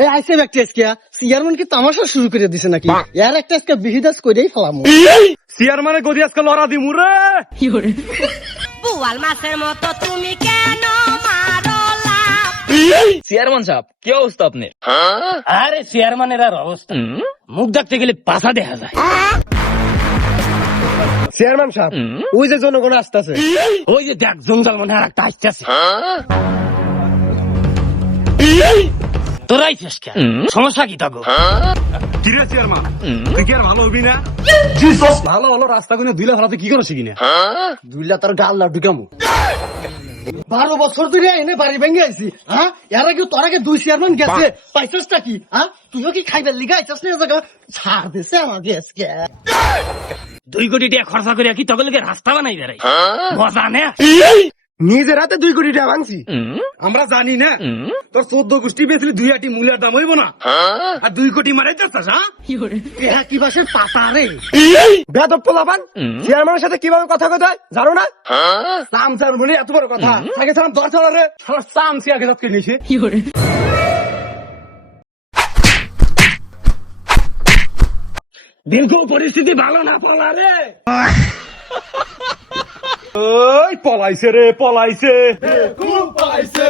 এই আইসে ব্যক্তি আজকে চেয়ারম্যান কি তামাশা শুরু করে দিছে নাকি? এর একটা আজকে বিহিদাস করেই ফেলাম। চেয়ারম্যানের গদি আজকে লড়া দিমু রে। বুয়াল মাছের মতো তুমি কেন মারো লাভ? চেয়ারম্যান সাহেব কি অবস্থা আপনার? আরে চেয়ারম্যানের আর অবস্থা, মুখ দেখতে গেলে পাছা দেখা যায়। চেয়ারম্যান সাহেব ওই যে জনগণ আসতেছে। ওই যে দেখ জঞ্জাল মনে আর একটা আসতেছে। তোরাই শেষ কে, সমস্যা কি থাকো? কিরে চেয়ারম্যান তুই কি আর ভালো হবি না? ভালো হলো রাস্তা কোনে দুইলা ফেলাতে কি করছিস কিনা? দুইলা তোর গাল না ঢুকামু। 12 বছর ধরে এনে বাড়ি ভেঙে আইছি। হ্যাঁ, এর আগে তোর আগে 2 চেয়ারম্যান গেছে, পাইছসটা কি? হ্যাঁ, তুইও কি খাইবার লিগা আইছস না? জায়গা ছাড় দিছে আমাকে আজকে। 2 কোটি টাকা খরচা করে কি তগলকে রাস্তা বানাই বেড়াই, মজা নে? নিজের হাতে 2 কোটি টাকা ভাঙছি। আমরা জানি না তোর 14 গোষ্ঠী বেচলে 2 আটি মূল্যের দাম হইব না, আর 2 কোটি মারাই যাচ্ছিস। হ্যাঁ, কি বাসের পাতা রে? বেদব পোলাপান চেয়ারম্যানের সাথে কিভাবে কথা কথা জানো না? সাম স্যার বলে এত বড় কথা আগে সালাম দর চলা রে সাম সি আগে যাচ্ছে নিছে। বিলকুল পরিস্থিতি ভালো না পলা রে। ওই পলাইছে রে পলাইছে পলাইছে।